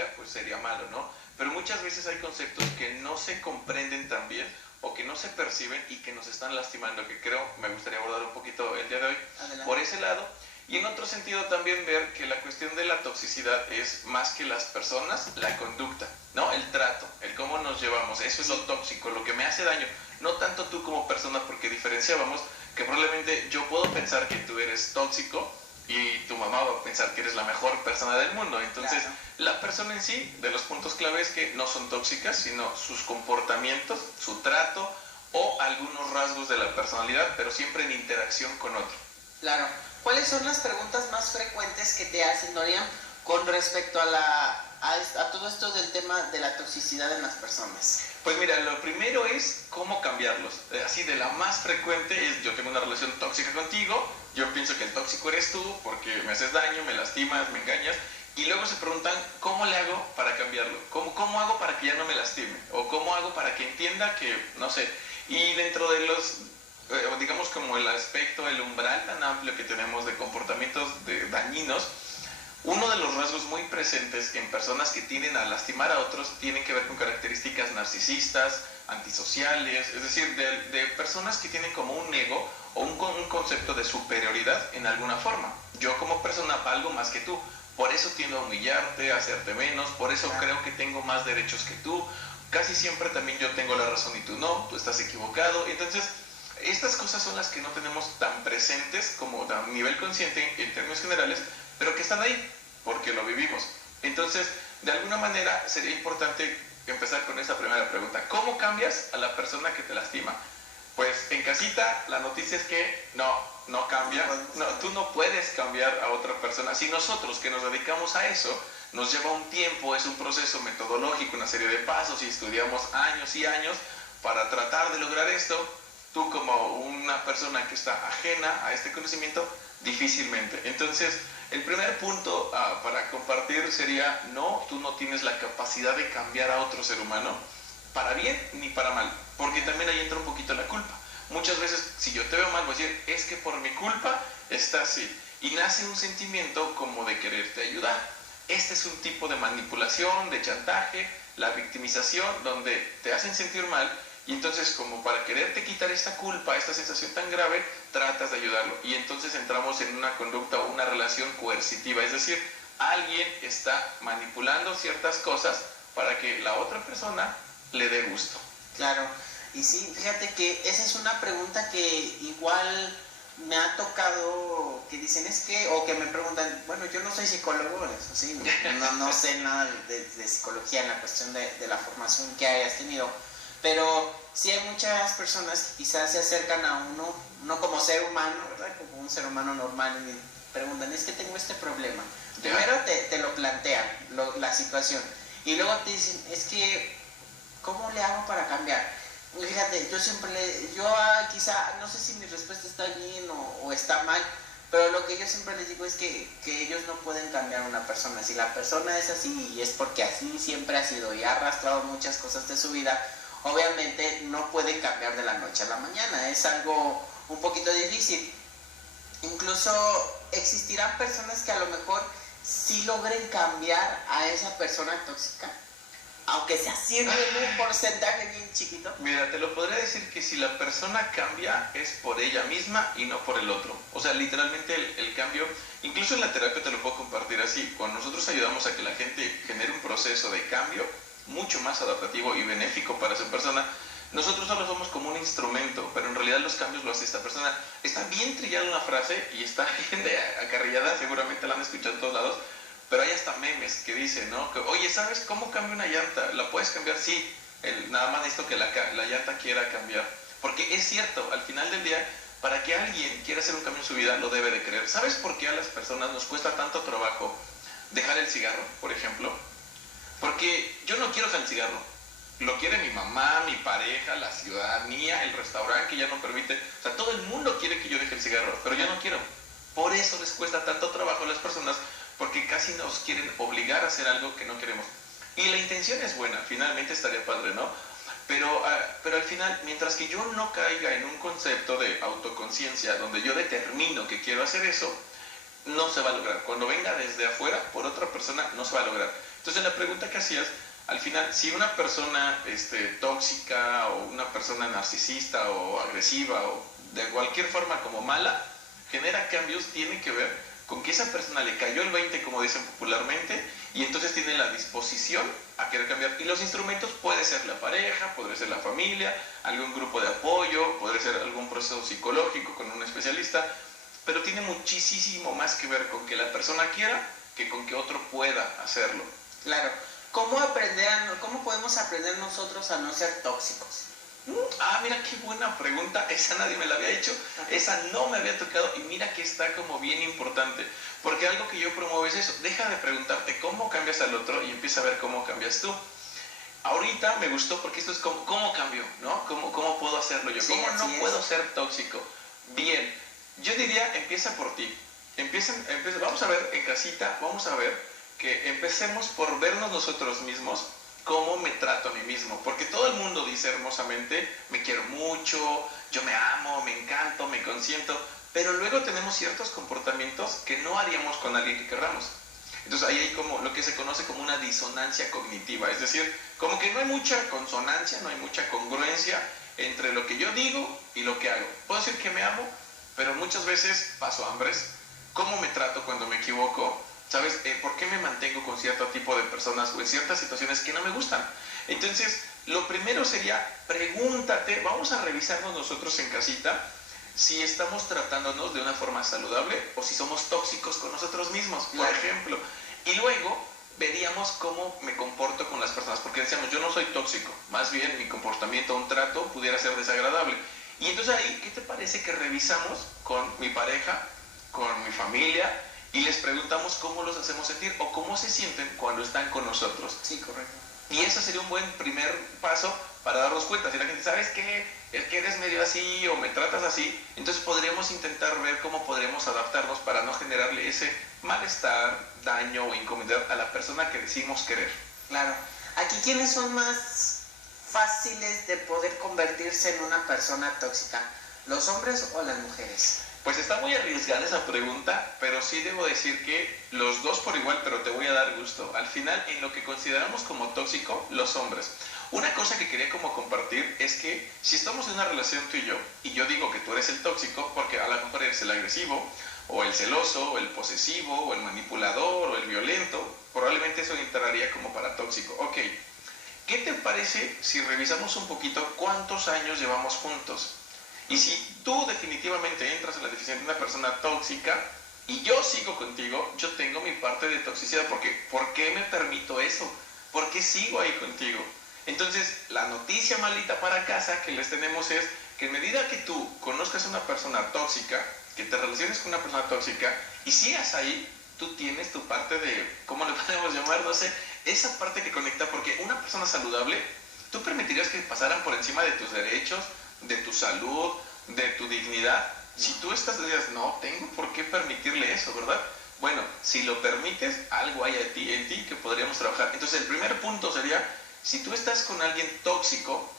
tóxica, pues sería malo, ¿no? Pero muchas veces hay conceptos que no se comprenden tan bien o que no se perciben y que nos están lastimando, que creo me gustaría abordar un poquito el día de hoy. Adelante. Por ese lado. Y en otro sentido también ver que la cuestión de la toxicidad es más que las personas, la conducta, ¿no? El trato, el cómo nos llevamos, eso es lo tóxico, lo que me hace daño. No tanto tú como persona, porque diferenciábamos que probablemente yo puedo pensar que tú eres tóxico y tu mamá va a pensar que eres la mejor persona del mundo. Entonces, Claro. la persona en sí, de los puntos clave es que no son tóxicas, sino sus comportamientos, su trato o algunos rasgos de la personalidad, pero siempre en interacción con otro. Claro. ¿Cuáles son las preguntas más frecuentes que te hacen, Dorian, con respecto a todo esto del tema de la toxicidad en las personas? Pues mira, lo primero es cómo cambiarlos. Así de la más frecuente es: yo tengo una relación tóxica contigo, yo pienso que el tóxico eres tú porque me haces daño, me lastimas, me engañas. Y luego se preguntan, ¿cómo le hago para cambiarlo? ¿Cómo hago para que ya no me lastime? ¿O cómo hago para que entienda que, no sé? Y dentro de los, digamos como el aspecto, el umbral tan amplio que tenemos de comportamientos dañinos, uno de los rasgos muy presentes en personas que tienden a lastimar a otros tienen que ver con características narcisistas, antisociales, es decir, de personas que tienen como un ego o un concepto de superioridad en alguna forma. Yo como persona valgo más que tú, por eso tiendo a humillarte, a hacerte menos, por eso creo que tengo más derechos que tú, casi siempre también yo tengo la razón y tú no, tú estás equivocado. Entonces, estas cosas son las que no tenemos tan presentes como a nivel consciente en términos generales, pero que están ahí, porque lo vivimos. Entonces, de alguna manera sería importante empezar con esa primera pregunta. ¿Cómo cambias a la persona que te lastima? Pues en casita la noticia es que no cambia. No, tú no puedes cambiar a otra persona. Si nosotros que nos dedicamos a eso, nos lleva un tiempo, es un proceso metodológico, una serie de pasos y estudiamos años y años para tratar de lograr esto, tú como una persona que está ajena a este conocimiento, difícilmente. Entonces, el primer punto para compartir sería: no, tú no tienes la capacidad de cambiar a otro ser humano, para bien ni para mal, porque también ahí entra un poquito la culpa. Muchas veces, si yo te veo mal, voy a decir, es que por mi culpa está así, y nace un sentimiento como de quererte ayudar. Este es un tipo de manipulación, de chantaje, la victimización, donde te hacen sentir mal, y entonces, como para quererte quitar esta culpa, esta sensación tan grave, tratas de ayudarlo. Y entonces entramos en una conducta o una relación coercitiva. Es decir, alguien está manipulando ciertas cosas para que la otra persona le dé gusto. Claro. Y sí, fíjate que esa es una pregunta que igual me ha tocado, que dicen es que, o que me preguntan, bueno, yo no soy psicólogo, eso sí, no sé nada de psicología en la cuestión de la formación que hayas tenido, pero sí hay muchas personas que quizás se acercan a uno, no como ser humano, ¿verdad? Como un ser humano normal, y me preguntan, es que tengo este problema. Primero te lo plantean, la situación, y luego te dicen, es que, ¿cómo le hago para cambiar? Fíjate, yo siempre quizá, no sé si mi respuesta está bien o está mal, pero lo que yo siempre les digo es que ellos no pueden cambiar a una persona. Si la persona es así y es porque así siempre ha sido y ha arrastrado muchas cosas de su vida, obviamente no pueden cambiar de la noche a la mañana, es algo un poquito difícil. Incluso existirán personas que a lo mejor sí logren cambiar a esa persona tóxica, aunque sea siempre en un porcentaje bien chiquito. Mira, te lo podría decir que si la persona cambia es por ella misma y no por el otro. O sea, literalmente el cambio, incluso en la terapia te lo puedo compartir así. Cuando nosotros ayudamos a que la gente genere un proceso de cambio mucho más adaptativo y benéfico para esa persona, nosotros solo somos como un instrumento, pero en realidad los cambios lo hace esta persona. Está bien trillada una frase y está bien acarrillada, seguramente la han escuchado en todos lados, pero hay hasta memes que dicen, ¿no? Que, oye, ¿sabes cómo cambia una llanta? ¿La puedes cambiar? Sí, nada más necesito que la llanta quiera cambiar. Porque es cierto, al final del día, para que alguien quiera hacer un cambio en su vida, lo debe de querer. ¿Sabes por qué a las personas nos cuesta tanto trabajo dejar el cigarro, por ejemplo? Porque yo no quiero dejar el cigarro. Lo quiere mi mamá, mi pareja, la ciudadanía, el restaurante que ya no permite. O sea, todo el mundo quiere que yo deje el cigarro, pero yo no quiero. Por eso les cuesta tanto trabajo a las personas, porque casi nos quieren obligar a hacer algo que no queremos. Y la intención es buena, finalmente estaría padre, ¿no? Pero al final, mientras que yo no caiga en un concepto de autoconciencia, donde yo determino que quiero hacer eso, no se va a lograr. Cuando venga desde afuera, por otra persona, no se va a lograr. Entonces la pregunta que hacías, al final, si una persona tóxica o una persona narcisista o agresiva o de cualquier forma como mala, genera cambios, tiene que ver con que esa persona le cayó el 20, como dicen popularmente, y entonces tiene la disposición a querer cambiar. Y los instrumentos puede ser la pareja, puede ser la familia, algún grupo de apoyo, puede ser algún proceso psicológico con un especialista, pero tiene muchísimo más que ver con que la persona quiera que con que otro pueda hacerlo. Claro. ¿Cómo podemos aprender nosotros a no ser tóxicos? Mira qué buena pregunta, esa nadie me la había hecho, esa no me había tocado y mira que está como bien importante, porque algo que yo promuevo es eso, deja de preguntarte cómo cambias al otro y empieza a ver cómo cambias tú. Ahorita me gustó porque esto es como, ¿cómo cambio? ¿No? ¿Cómo puedo hacerlo yo? Sí, ¿Cómo no es. puedo ser tóxico? Bien, yo diría, empieza por ti. Vamos a ver en casita, vamos a ver que empecemos por vernos nosotros mismos, cómo me trato a mí mismo, porque todo el mundo dice hermosamente, me quiero mucho, yo me amo, me encanto, me consiento, pero luego tenemos ciertos comportamientos que no haríamos con alguien que querramos. Entonces ahí hay como lo que se conoce como una disonancia cognitiva, es decir, como que no hay mucha consonancia, no hay mucha congruencia entre lo que yo digo y lo que hago. Puedo decir que me amo, pero muchas veces paso hambres. ¿Cómo me trato cuando me equivoco? ¿Sabes? ¿Por qué me mantengo con cierto tipo de personas o en ciertas situaciones que no me gustan? Entonces, lo primero sería, pregúntate, vamos a revisarnos nosotros en casita, si estamos tratándonos de una forma saludable o si somos tóxicos con nosotros mismos, por ejemplo. Y luego veríamos cómo me comporto con las personas, porque decíamos, yo no soy tóxico, más bien mi comportamiento, un trato pudiera ser desagradable. Y entonces ahí, ¿qué te parece que revisamos con mi pareja, con mi familia, y les preguntamos cómo los hacemos sentir o cómo se sienten cuando están con nosotros? Sí, correcto. Y eso sería un buen primer paso para darnos cuenta. Si la gente, ¿sabes qué? Es que eres medio así o me tratas así, entonces podríamos intentar ver cómo podríamos adaptarnos para no generarle ese malestar, daño o incomodidad a la persona que decimos querer. Claro. Aquí, ¿quiénes son más fáciles de poder convertirse en una persona tóxica? ¿Los hombres o las mujeres? Pues está muy arriesgada esa pregunta, pero sí debo decir que los dos por igual, pero te voy a dar gusto. Al final, en lo que consideramos como tóxico, los hombres. Una cosa que quería como compartir es que si estamos en una relación tú y yo digo que tú eres el tóxico, porque a lo mejor eres el agresivo, o el celoso, o el posesivo, o el manipulador, o el violento, probablemente eso entraría como para tóxico. Ok, ¿qué te parece si revisamos un poquito cuántos años llevamos juntos? Y si tú definitivamente entras en la definición de una persona tóxica y yo sigo contigo, yo tengo mi parte de toxicidad, porque ¿por qué me permito eso? ¿Por qué sigo ahí contigo? Entonces, la noticia malita para casa que les tenemos es que en medida que tú conozcas a una persona tóxica, que te relaciones con una persona tóxica y sigas ahí, tú tienes tu parte de, ¿cómo le podemos llamar? No sé, esa parte que conecta, porque una persona saludable, tú permitirías que pasaran por encima de tus derechos, de tu salud, de tu dignidad. Si tú estás dirías, no tengo por qué permitirle eso, ¿verdad? Bueno, si lo permites, algo hay en ti que podríamos trabajar. Entonces el primer punto sería, si tú estás con alguien tóxico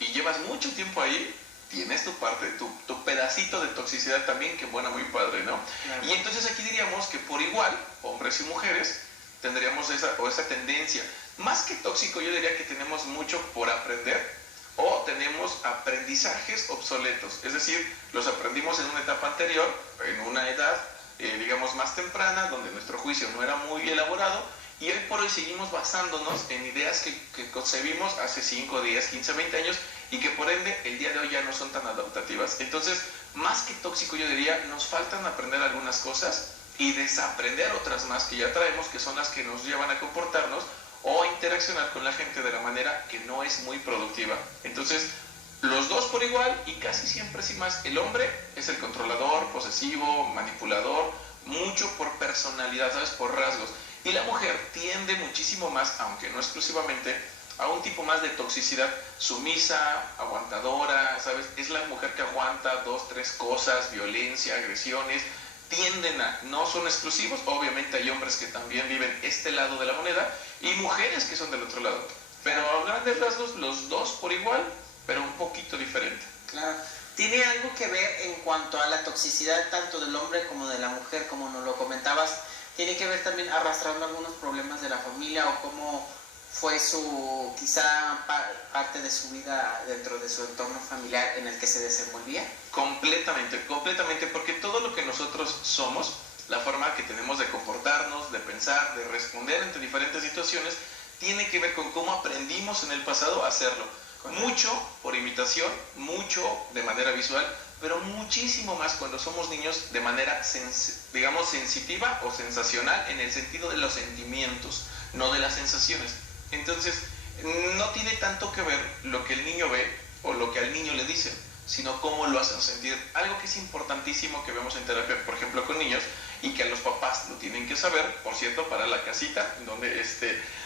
y llevas mucho tiempo ahí, tienes tu parte, tu pedacito de toxicidad también, que buena, muy padre, ¿no? Claro. Y entonces aquí diríamos que por igual, hombres y mujeres, tendríamos esa tendencia. Más que tóxico, yo diría que tenemos mucho por aprender, o tenemos aprendizajes obsoletos, es decir, los aprendimos en una etapa anterior, en una edad, digamos, más temprana, donde nuestro juicio no era muy elaborado, y hoy por hoy seguimos basándonos en ideas que concebimos hace 5, 10, 15, 20 años, y que por ende el día de hoy ya no son tan adaptativas. Entonces, más que tóxico, yo diría, nos faltan aprender algunas cosas y desaprender otras más que ya traemos, que son las que nos llevan a comportarnos o a interaccionar con la gente de la manera que no es muy productiva. Entonces, los dos por igual, y casi siempre sí más, el hombre es el controlador, posesivo, manipulador, mucho por personalidad, ¿sabes? Por rasgos. Y la mujer tiende muchísimo más, aunque no exclusivamente, a un tipo más de toxicidad, sumisa, aguantadora, ¿sabes? Es la mujer que aguanta 2, 3 cosas, violencia, agresiones, tienden a, no son exclusivos, obviamente hay hombres que también viven este lado de la moneda y mujeres que son del otro lado, pero a grandes rasgos los dos por igual, pero un poquito diferente. Claro, tiene algo que ver en cuanto a la toxicidad tanto del hombre como de la mujer, como nos lo comentabas, tiene que ver también arrastrando algunos problemas de la familia o cómo fue su, quizá parte de su vida dentro de su entorno familiar en el que se desenvolvía. Completamente, completamente, porque todo lo que nosotros somos, la forma que tenemos de comportarnos, de pensar, de responder ante diferentes situaciones, tiene que ver con cómo aprendimos en el pasado a hacerlo. Correcto. Mucho por imitación, mucho de manera visual, pero muchísimo más cuando somos niños de manera, digamos, sensitiva o sensacional en el sentido de los sentimientos, no de las sensaciones. Entonces, no tiene tanto que ver lo que el niño ve o lo que al niño le dicen, sino cómo lo hacen sentir. Algo que es importantísimo que vemos en terapia, por ejemplo, con niños, y que a los papás lo tienen que saber, por cierto, para la casita, donde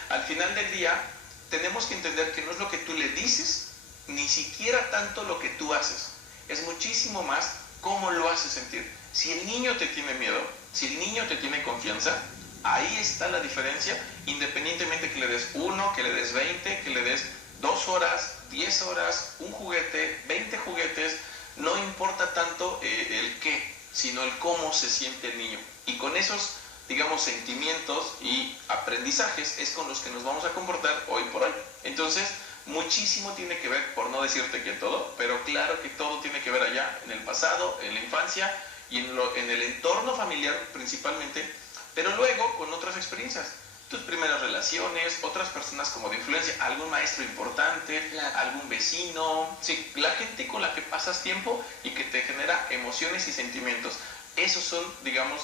al final del día tenemos que entender que no es lo que tú le dices, ni siquiera tanto lo que tú haces. Es muchísimo más cómo lo haces sentir. Si el niño te tiene miedo, si el niño te tiene confianza, ahí está la diferencia, independientemente que le des 1, que le des 20, que le des 2 horas, 10 horas, un juguete, 20 juguetes, no importa tanto el qué, sino el cómo se siente el niño. Y con esos, digamos, sentimientos y aprendizajes es con los que nos vamos a comportar hoy por hoy. Entonces, muchísimo tiene que ver, por no decirte que todo, pero claro que todo tiene que ver allá, en el pasado, en la infancia y en el entorno familiar principalmente, pero luego con otras experiencias. Tus primeras relaciones, otras personas como de influencia, algún maestro importante, claro, algún vecino, sí, la gente con la que pasas tiempo y que te genera emociones y sentimientos. Esos son, digamos,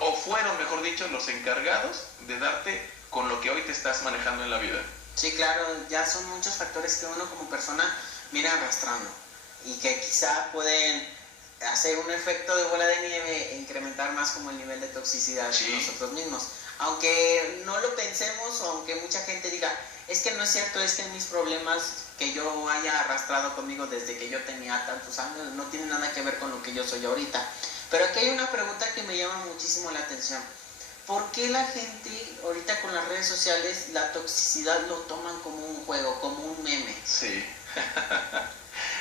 o fueron, mejor dicho, los encargados de darte con lo que hoy te estás manejando en la vida. Sí, claro, ya son muchos factores que uno como persona viene arrastrando y que quizá pueden hacer un efecto de bola de nieve e incrementar más como el nivel de toxicidad sí, en nosotros mismos. Aunque no lo pensemos o aunque mucha gente diga, es que no es cierto, es que mis problemas que yo haya arrastrado conmigo desde que yo tenía tantos años no tienen nada que ver con lo que yo soy ahorita. Pero aquí hay una pregunta que me llama muchísimo la atención. ¿Por qué la gente ahorita con las redes sociales la toxicidad lo toman como un juego, como un meme? Sí.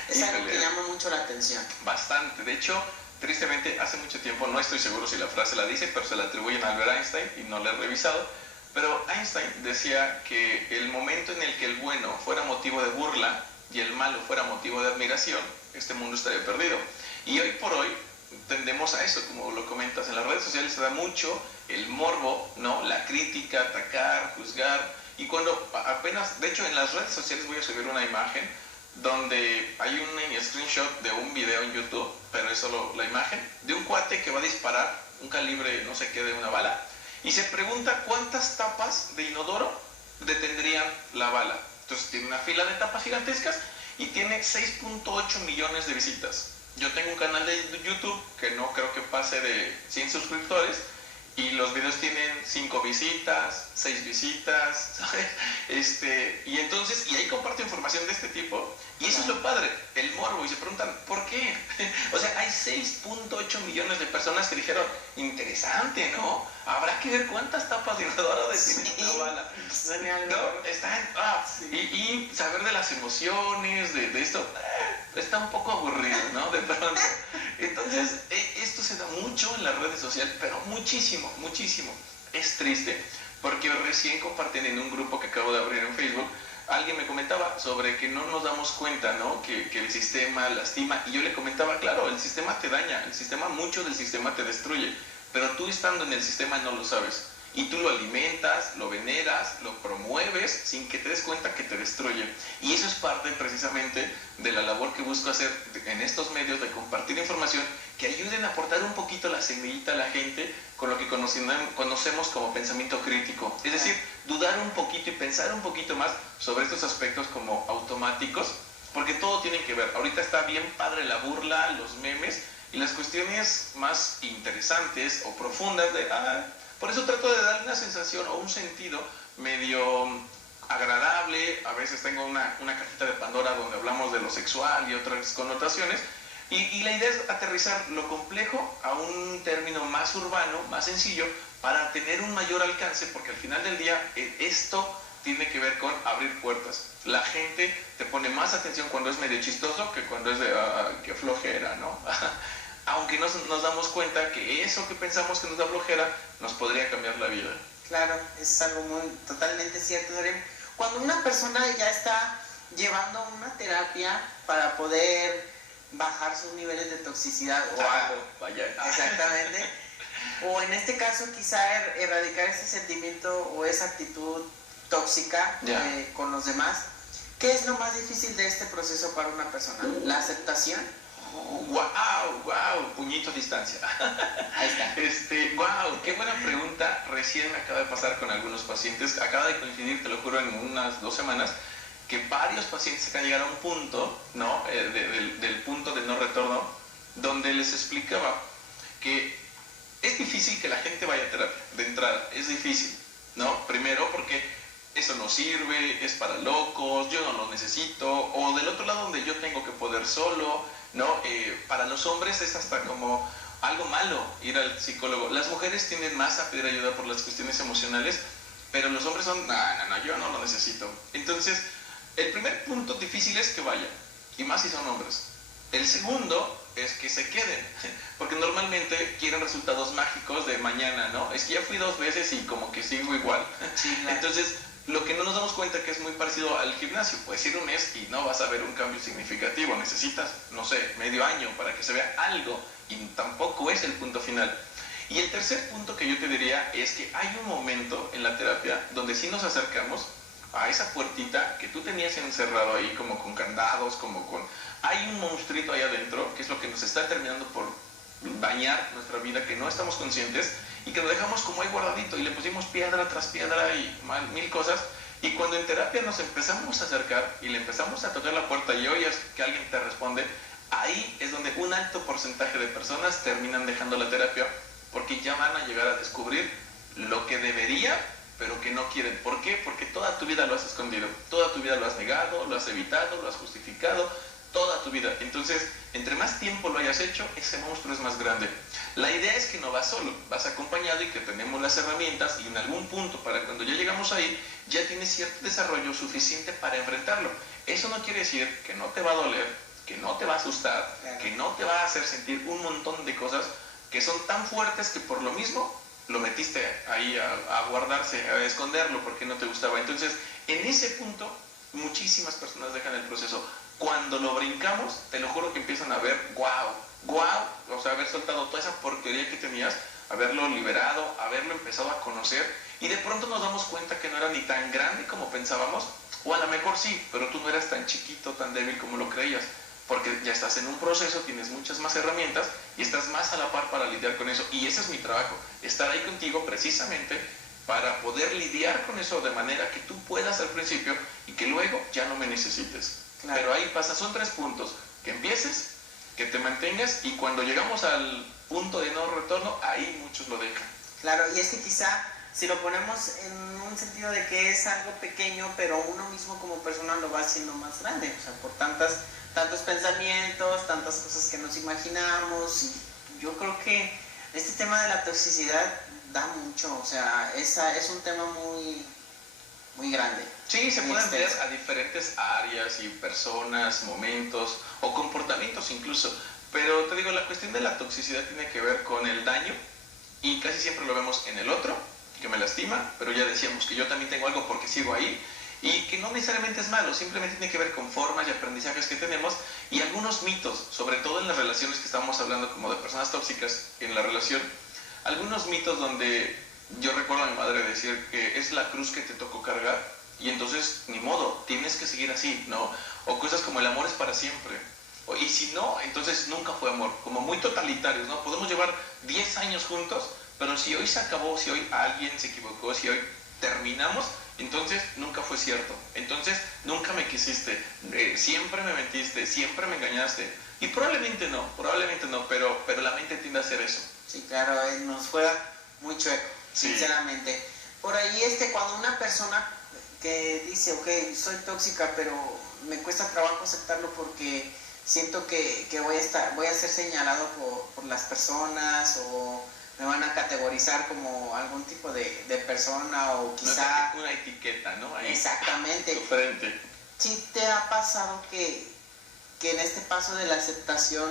Es algo que llama mucho la atención. Bastante. De hecho, tristemente, hace mucho tiempo, no estoy seguro si la frase la dice, pero se la atribuyen a Albert Einstein y no la he revisado. Pero Einstein decía que el momento en el que el bueno fuera motivo de burla y el malo fuera motivo de admiración, este mundo estaría perdido. Y hoy por hoy tendemos a eso, como lo comentas. En las redes sociales se da mucho el morbo, ¿no? La crítica, atacar, juzgar. Y cuando apenas, de hecho en las redes sociales voy a subir una imagen donde hay un screenshot de un video en YouTube, pero es solo la imagen, de un cuate que va a disparar un calibre no sé qué de una bala y se pregunta cuántas tapas de inodoro detendrían la bala. Entonces tiene una fila de tapas gigantescas y tiene 6.8 millones de visitas. Yo tengo un canal de YouTube que no creo que pase de 100 suscriptores y los videos tienen 5 visitas, 6 visitas, ¿sabes? Y entonces, y ahí comparto información de este tipo, y eso es lo padre, el morbo, y se preguntan, ¿por qué? O sea, hay 6.8 millones de personas que dijeron, interesante, ¿no? Habrá que ver cuántas tapas de inodoro detiene una bala. ¿No? Sí. Y saber de las emociones, de esto, está un poco aburrido, ¿no? De pronto. Entonces, esto se da mucho en las redes sociales, pero muchísimo, muchísimo. Es triste, porque recién compartiendo en un grupo que acabo de abrir en Facebook, alguien me comentaba sobre que no nos damos cuenta, ¿no? Que el sistema lastima, y yo le comentaba, claro, el sistema te daña, el sistema, mucho del sistema te destruye, pero tú estando en el sistema no lo sabes. Y tú lo alimentas, lo veneras, lo promueves sin que te des cuenta que te destruye. Y eso es parte precisamente de la labor que busco hacer en estos medios de compartir información que ayuden a aportar un poquito la semillita a la gente con lo que conocemos como pensamiento crítico. Es decir, dudar un poquito y pensar un poquito más sobre estos aspectos como automáticos, porque todo tiene que ver. Ahorita está bien padre la burla, los memes y las cuestiones más interesantes o profundas de... por eso trato de darle una sensación o un sentido medio agradable. A veces tengo una cajita de Pandora donde hablamos de lo sexual y otras connotaciones. Y la idea es aterrizar lo complejo a un término más urbano, más sencillo, para tener un mayor alcance, porque al final del día esto tiene que ver con abrir puertas. La gente te pone más atención cuando es medio chistoso que cuando es de qué flojera, ¿no? aunque nos damos cuenta que eso que pensamos que nos da flojera nos podría cambiar la vida. Claro, es algo muy totalmente cierto, Doreen. Cuando una persona ya está llevando una terapia para poder bajar sus niveles de toxicidad o algo, vaya. exactamente, o en este caso quizá erradicar ese sentimiento o esa actitud tóxica con los demás, ¿qué es lo más difícil de este proceso para una persona? ¿La aceptación? Wow, puñito a distancia. Ahí está. Wow, qué buena pregunta. Recién me acaba de pasar con algunos pacientes, acaba de coincidir, te lo juro, en unas 2 semanas, que varios pacientes acaban de llegar a un punto, ¿no? Del punto de no retorno, donde les explicaba que es difícil que la gente vaya a terapia, de entrada, es difícil, ¿no? Primero porque eso no sirve, es para locos, yo no lo necesito, o del otro lado donde yo tengo que poder solo, ¿no? Para los hombres es hasta como algo malo ir al psicólogo. Las mujeres tienden más a pedir ayuda por las cuestiones emocionales, pero los hombres son, no, yo no lo necesito. Entonces, el primer punto difícil es que vayan, y más si son hombres. El segundo es que se queden, porque normalmente quieren resultados mágicos de mañana, ¿no? Es que ya fui 2 veces y como que sigo igual. Sí, claro. Entonces, lo que no nos damos cuenta que es muy parecido al gimnasio. Puedes ir un mes y no vas a ver un cambio significativo. Necesitas, no sé, medio año para que se vea algo, y tampoco es el punto final. Y el tercer punto que yo te diría es que hay un momento en la terapia donde sí nos acercamos a esa puertita que tú tenías encerrado ahí como con candados, hay un monstruito ahí adentro que es lo que nos está terminando por dañar nuestra vida, que no estamos conscientes y que lo dejamos como ahí guardadito y le pusimos piedra tras piedra y mil cosas. Y cuando en terapia nos empezamos a acercar y le empezamos a tocar la puerta y oyes que alguien te responde, ahí es donde un alto porcentaje de personas terminan dejando la terapia, porque ya van a llegar a descubrir lo que debería, pero que no quieren. ¿Por qué? Porque toda tu vida lo has escondido, toda tu vida lo has negado, lo has evitado, lo has justificado, toda tu vida. Entonces, entre más tiempo lo hayas hecho, ese monstruo es más grande. La idea es que no vas solo, vas acompañado y que tenemos las herramientas y en algún punto, para cuando ya llegamos ahí, ya tienes cierto desarrollo suficiente para enfrentarlo. Eso no quiere decir que no te va a doler, que no te va a asustar, que no te va a hacer sentir un montón de cosas que son tan fuertes que por lo mismo lo metiste ahí a guardarse, a esconderlo porque no te gustaba. Entonces, en ese punto, muchísimas personas dejan el proceso. Cuando lo brincamos, te lo juro que empiezan a ver, wow, o sea, haber soltado toda esa porquería que tenías, haberlo liberado, haberlo empezado a conocer, y de pronto nos damos cuenta que no era ni tan grande como pensábamos, o a lo mejor sí, pero tú no eras tan chiquito, tan débil como lo creías, porque ya estás en un proceso, tienes muchas más herramientas y estás más a la par para lidiar con eso. Y ese es mi trabajo, estar ahí contigo precisamente para poder lidiar con eso de manera que tú puedas al principio y que luego ya no me necesites. Claro. Pero ahí pasa, son 3 puntos: que empieces, que te mantengas, y cuando llegamos al punto de no retorno, ahí muchos lo dejan. Claro, y es que quizá si lo ponemos en un sentido de que es algo pequeño, pero uno mismo como persona lo va haciendo más grande, o sea, por tantos pensamientos, tantas cosas que nos imaginamos. Y yo creo que este tema de la toxicidad da mucho, o sea, es un tema muy grande. Sí, se pueden ver a diferentes áreas y personas, momentos o comportamientos incluso, pero te digo, la cuestión de la toxicidad tiene que ver con el daño, y casi siempre lo vemos en el otro, que me lastima, pero ya decíamos que yo también tengo algo porque sigo ahí, y que no necesariamente es malo, simplemente tiene que ver con formas y aprendizajes que tenemos y algunos mitos, sobre todo en las relaciones que estamos hablando como de personas tóxicas en la relación, algunos mitos donde yo recuerdo a mi madre decir que es la cruz que te tocó cargar y entonces ni modo, tienes que seguir así, ¿no? O cosas como el amor es para siempre, y si no, entonces nunca fue amor, como muy totalitarios, ¿no? Podemos llevar 10 años juntos, pero si hoy se acabó, si hoy alguien se equivocó, si hoy terminamos, entonces nunca fue cierto, entonces nunca me quisiste, siempre me mentiste, siempre me engañaste, y probablemente no, pero la mente tiende a hacer eso. Sí, claro, nos juega muy chueco, sí. Sinceramente. Por ahí cuando una persona que dice, ok, soy tóxica, pero me cuesta trabajo aceptarlo porque siento que voy a ser señalado por las personas, o me van a categorizar como algún tipo de persona, o quizá una etiqueta, ¿no? Ahí, exactamente. Diferente. ¿Sí te ha pasado que en este paso de la aceptación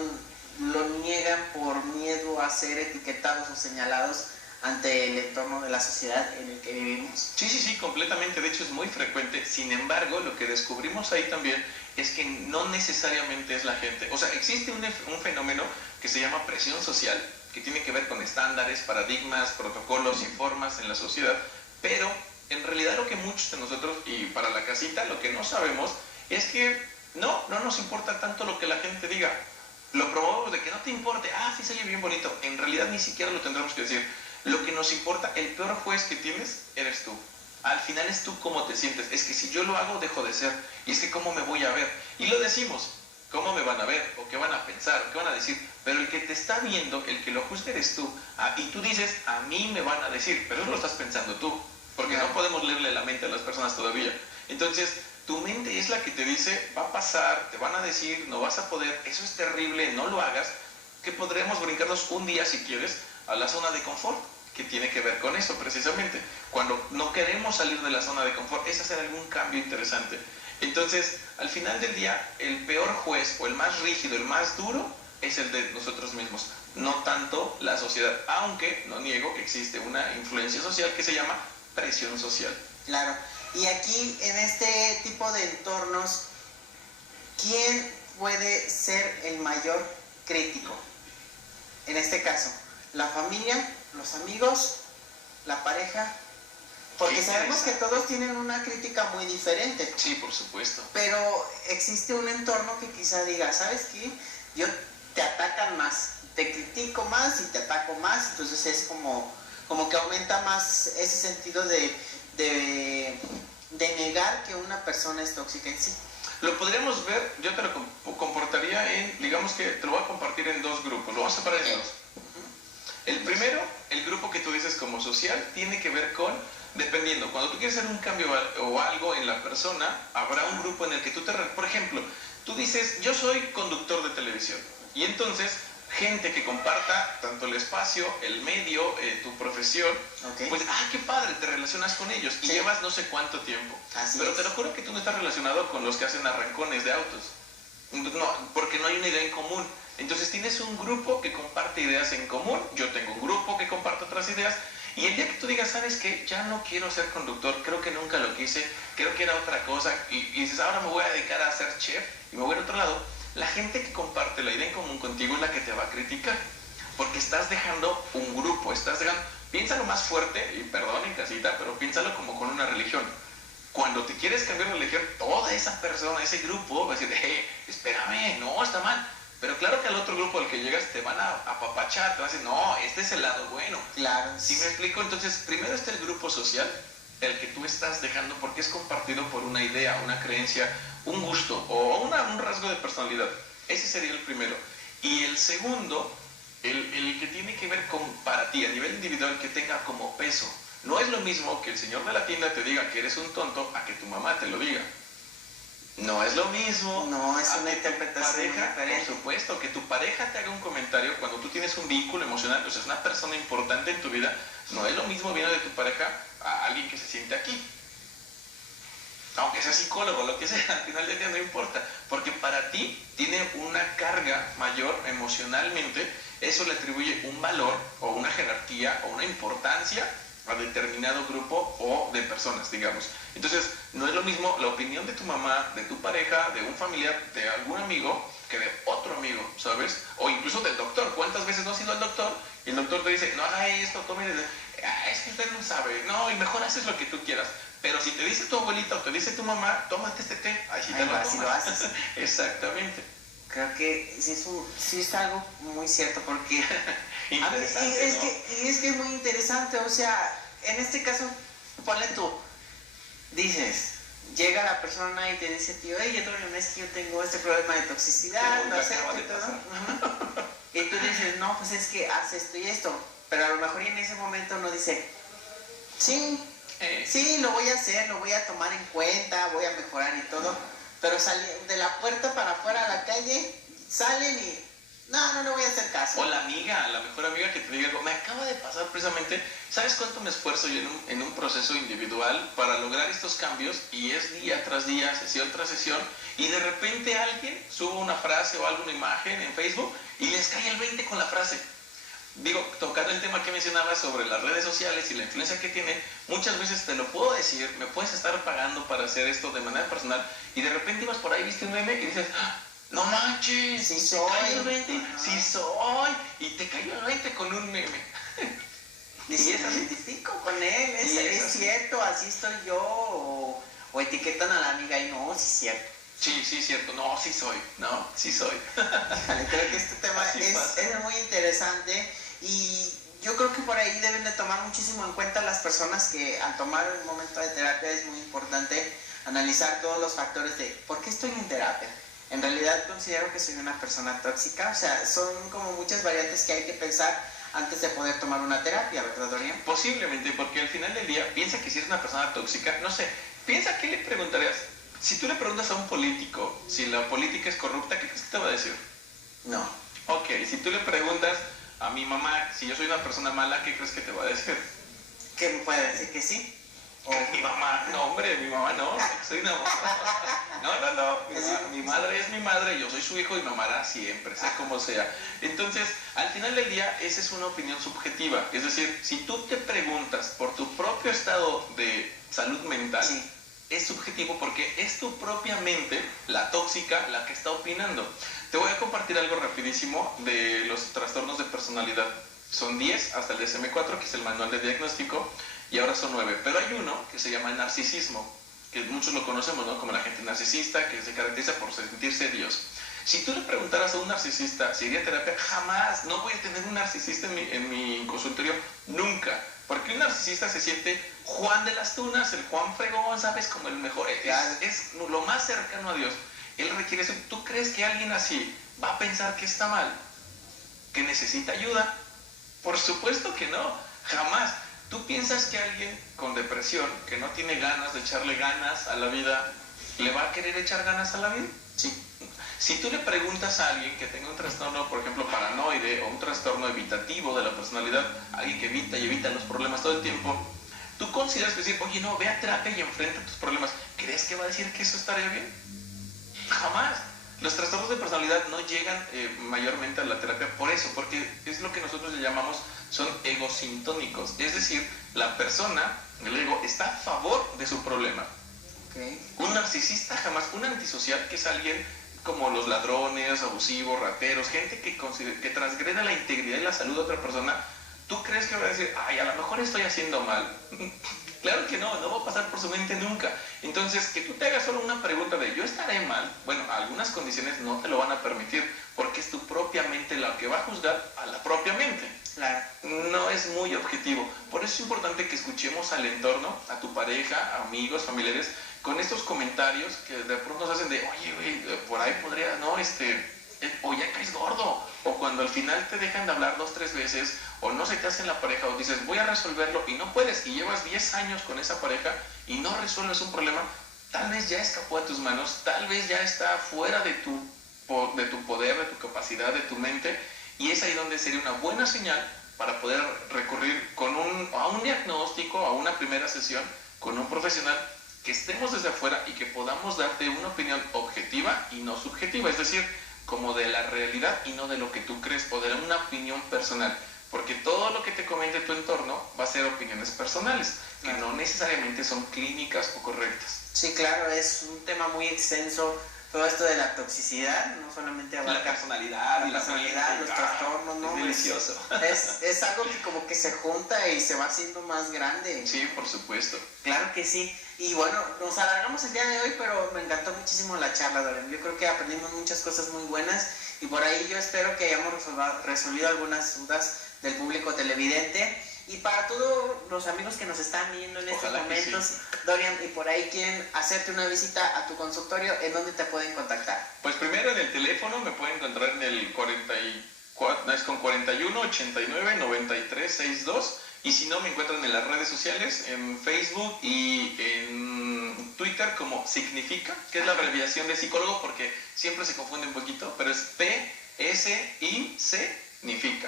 lo niegan por miedo a ser etiquetados o señalados ante el entorno de la sociedad en el que vivimos. Sí, completamente. De hecho, es muy frecuente. Sin embargo, lo que descubrimos ahí también es que no necesariamente es la gente. O sea, existe un fenómeno que se llama presión social, que tiene que ver con estándares, paradigmas, protocolos y formas en la sociedad, pero en realidad lo que muchos de nosotros, y para la casita, lo que no sabemos es que no nos importa tanto lo que la gente diga. Lo probamos de que no te importe, sí se oye bien bonito. En realidad ni siquiera lo tendremos que decir. Lo que nos importa, el peor juez que tienes, eres tú. Al final es tú cómo te sientes. Es que si yo lo hago, dejo de ser. Y es que cómo me voy a ver. Y lo decimos. ¿Cómo me van a ver? ¿O qué van a pensar? ¿O qué van a decir? Pero el que te está viendo, el que lo juzga eres tú. Y tú dices, a mí me van a decir. Pero eso lo estás pensando tú. Porque no podemos leerle la mente a las personas todavía. Entonces, tu mente es la que te dice, va a pasar, te van a decir, no vas a poder. Eso es terrible, no lo hagas. Que podremos brincarnos un día, si quieres, a la zona de confort, que tiene que ver con eso precisamente. Cuando no queremos salir de la zona de confort, es hacer algún cambio interesante. Entonces, al final del día, el peor juez o el más rígido, el más duro, es el de nosotros mismos, no tanto la sociedad, aunque no niego que existe una influencia social que se llama presión social. Claro, y aquí en este tipo de entornos, ¿quién puede ser el mayor crítico? En este caso, ¿la familia, los amigos, la pareja? Porque sabemos que todos tienen una crítica muy diferente. Sí, por supuesto. Pero existe un entorno que quizá diga, ¿sabes qué? Te atacan más, te critico más y te ataco más, entonces es como que aumenta más ese sentido de negar que una persona es tóxica en sí. Lo podríamos ver, yo te lo comportaría en, digamos que te lo voy a compartir en dos grupos, lo vamos a separar en dos. El primero, el grupo que tú dices como social, tiene que ver con, dependiendo, cuando tú quieres hacer un cambio o algo en la persona, habrá un grupo en el que tú por ejemplo, tú dices, yo soy conductor de televisión, y entonces, gente que comparta tanto el espacio, el medio, tu profesión, pues, qué padre, te relacionas con ellos, y llevas no sé cuánto tiempo. Pero te lo juro que tú no estás relacionado con los que hacen arrancones de autos. No, porque no hay una idea en común. Entonces tienes un grupo que comparte ideas en común, yo tengo un grupo que comparte otras ideas, y el día que tú digas, ¿sabes qué? Ya no quiero ser conductor, creo que nunca lo quise, creo que era otra cosa, y dices, ahora me voy a dedicar a ser chef, y me voy al otro lado, la gente que comparte la idea en común contigo es la que te va a criticar, porque estás dejando un grupo, piénsalo más fuerte, y perdón en casita, pero piénsalo como con una religión. Cuando te quieres cambiar de religión, toda esa persona, ese grupo, va a decir, espérame, no, está mal. Pero claro que al otro grupo al que llegas te van a apapachar, te van a decir, no, este es el lado bueno. Claro. ¿Sí me explico? Entonces, primero está el grupo social, el que tú estás dejando porque es compartido por una idea, una creencia, un gusto o un rasgo de personalidad. Ese sería el primero. Y el segundo, el que tiene que ver con, para ti, a nivel individual, que tenga como peso. No es lo mismo que el señor de la tienda te diga que eres un tonto a que tu mamá te lo diga. No es lo mismo. No, es una interpretación diferente. Por supuesto, que tu pareja te haga un comentario cuando tú tienes un vínculo emocional, pues es una persona importante en tu vida. No es lo mismo viene de tu pareja a alguien que se siente aquí. Aunque sea psicólogo, lo que sea, al final del día no importa. Porque para ti tiene una carga mayor emocionalmente, eso le atribuye un valor o una jerarquía o una importancia a determinado grupo o de personas, digamos. Entonces, no es lo mismo la opinión de tu mamá, de tu pareja, de un familiar, de algún amigo, que de otro amigo, ¿sabes? O incluso del doctor. ¿Cuántas veces no has ido al doctor? Y el doctor te dice, no haga esto, tome... es que usted no sabe. No, y mejor haces lo que tú quieras. Pero si te dice tu abuelita o te dice tu mamá, tómate este té. Ahí sí te lo tomas. Lo haces. Exactamente. Creo que sí es algo muy cierto, porque interesante, es que es muy interesante. O sea, en este caso, ponle tú, dices, llega la persona y te dice, tío, es que yo tengo este problema de toxicidad, no sé, y todo. Y tú dices, no, pues es que haces esto y esto. Pero a lo mejor en ese momento uno dice, sí, lo voy a hacer, lo voy a tomar en cuenta, voy a mejorar y todo. Pero de la puerta para afuera a la calle, salen y no le voy a hacer caso. O la amiga, la mejor amiga que te diga algo. Me acaba de pasar precisamente, ¿sabes cuánto me esfuerzo yo en un proceso individual para lograr estos cambios? Y es día tras día, sesión tras sesión, y de repente alguien sube una frase o alguna imagen en Facebook y les cae el 20 con la frase. Digo, tocando el tema que mencionaba sobre las redes sociales y la influencia que tienen, muchas veces te lo puedo decir, me puedes estar pagando para hacer esto de manera personal, y de repente ibas por ahí, viste un meme y dices, no manches, sí te soy. cayó el 20, sí soy, y te cayó el 20 con un meme. Y me identifico con él, es cierto, así estoy yo, o etiquetan a la amiga y no, sí es cierto. Sí, cierto, no, sí soy, Creo que este tema es muy interesante, y yo creo que por ahí deben de tomar muchísimo en cuenta las personas que al tomar un momento de terapia es muy importante analizar todos los factores de ¿por qué estoy en terapia? En realidad considero que soy una persona tóxica, o sea, son como muchas variantes que hay que pensar antes de poder tomar una terapia, ¿verdad, Dorian? Posiblemente, porque al final del día piensa que si eres una persona tóxica, no sé, piensa qué le preguntarías. Si tú le preguntas a un político si la política es corrupta, ¿qué crees que te va a decir? No. Ok, si tú le preguntas a mi mamá si yo soy una persona mala, ¿qué crees que te va a decir? ¿Qué me puede decir que sí? Mi mamá, no hombre, mi mamá no, soy una no, mi madre es mi madre, yo soy su hijo y me amará siempre, sea como sea. Entonces, al final del día, esa es una opinión subjetiva, es decir, si tú te preguntas por tu propio estado de salud mental, sí, es subjetivo porque es tu propia mente, la tóxica, la que está opinando. Te voy a compartir algo rapidísimo de los trastornos de personalidad. Son 10 hasta el DSM-4, que es el manual de diagnóstico, y ahora son 9. Pero hay uno que se llama narcisismo, que muchos lo conocemos, ¿no? Como la gente narcisista, que se caracteriza por sentirse Dios. Si tú le preguntaras a un narcisista si iría a terapia, jamás, no voy a tener un narcisista en mi consultorio, nunca. Porque un narcisista se siente Juan de las Tunas, el Juan fregón, ¿sabes? Como el mejor, es lo más cercano a Dios. Él requiere eso. ¿Tú crees que alguien así va a pensar que está mal? ¿Que necesita ayuda? Por supuesto que no, jamás. ¿Tú piensas que alguien con depresión, que no tiene ganas de echarle ganas a la vida, le va a querer echar ganas a la vida? sí. Si tú le preguntas a alguien que tenga un trastorno, por ejemplo, paranoide o un trastorno evitativo de la personalidad, alguien que evita y evita los problemas todo el tiempo, ¿tú consideras decir, oye, no, ve a terapia y enfrenta tus problemas? ¿Crees que va a decir que eso estaría bien? Jamás. Los trastornos de personalidad no llegan mayormente a la terapia por eso, porque es lo que nosotros le llamamos, son egosintónicos. Es decir, la persona, el ego, está a favor de su problema. Okay. Un narcisista jamás, un antisocial, que es alguien como los ladrones, abusivos, rateros, gente que transgreda la integridad y la salud de otra persona, ¿tú crees que va a decir, ay, a lo mejor estoy haciendo mal? Claro que no va a pasar por su mente nunca. Entonces, que tú te hagas solo una pregunta de ¿yo estaré mal? Bueno, algunas condiciones no te lo van a permitir, porque es tu propia mente la que va a juzgar a la propia mente. Claro. No es muy objetivo. Por eso es importante que escuchemos al entorno, a tu pareja, amigos, familiares, con estos comentarios que de pronto nos hacen de, oye, güey, por ahí podría, no, o ya caes gordo, o cuando al final te dejan de hablar 2, 3 veces, o no se te hace en la pareja, o dices, voy a resolverlo, y no puedes, y llevas 10 años con esa pareja, y no resuelves un problema, tal vez ya escapó de tus manos, tal vez ya está fuera de tu poder, de tu capacidad, de tu mente, y es ahí donde sería una buena señal para poder recurrir a un diagnóstico, a una primera sesión, con un profesional, que estemos desde afuera y que podamos darte una opinión objetiva y no subjetiva, es decir, como de la realidad y no de lo que tú crees, o de una opinión personal, porque todo lo que te comente tu entorno va a ser opiniones personales, que no necesariamente son clínicas o correctas. Sí, claro, es un tema muy extenso, todo esto de la toxicidad, no solamente abarca la personalidad, los trastornos, ¿no? Es delicioso. Es algo que como que se junta y se va haciendo más grande. Sí, por supuesto. Claro que sí. Y bueno, nos alargamos el día de hoy, pero me encantó muchísimo la charla, Dorian. Yo creo que aprendimos muchas cosas muy buenas, y por ahí yo espero que hayamos resolvido algunas dudas del público televidente. Y para todos los amigos que nos están viendo en estos momentos, sí. Dorian, y por ahí quieren hacerte una visita a tu consultorio, ¿en dónde te pueden contactar? Pues primero en el teléfono me pueden encontrar en el 41 89 93 62, y si no, me encuentran en las redes sociales, en Facebook y en Twitter como Significa, que es la abreviación de psicólogo, porque siempre se confunde un poquito, pero es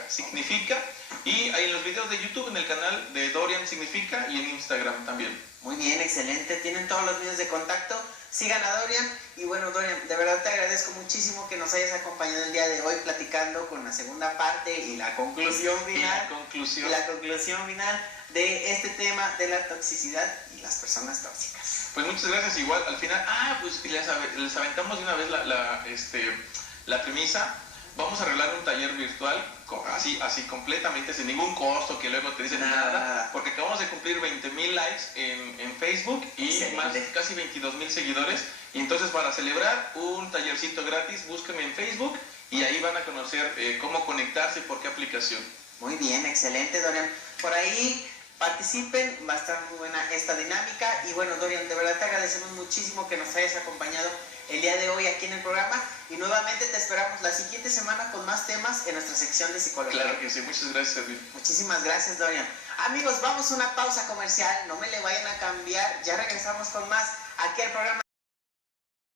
significa. Y ahí en los videos de YouTube, en el canal de Dorian Significa y en Instagram también. Muy bien, excelente. Tienen todos los medios de contacto. Sigan a Dorian. Y bueno, Dorian, de verdad te agradezco muchísimo que nos hayas acompañado el día de hoy platicando con la segunda parte y la conclusión final. Y la conclusión final de este tema de la toxicidad y las personas tóxicas. Pues muchas gracias. Igual al final, pues les aventamos de una vez la premisa. Vamos a arreglar un taller virtual así completamente sin ningún costo, que luego te dicen nada, porque acabamos de cumplir 20,000 likes en Facebook y casi 22,000 seguidores. Y entonces, para celebrar un tallercito gratis, búsquenme en Facebook y ahí van a conocer cómo conectarse y por qué aplicación. Muy bien, excelente, Dorian. Por ahí participen, va a estar muy buena esta dinámica. Y bueno, Dorian, de verdad te agradecemos muchísimo que nos hayas acompañado el día de hoy aquí en el programa, y nuevamente te esperamos la siguiente semana con más temas en nuestra sección de psicología. Claro que sí, muchas gracias, Edwin. Muchísimas gracias, Dorian. Amigos, vamos a una pausa comercial, no me le vayan a cambiar, ya regresamos con más aquí al programa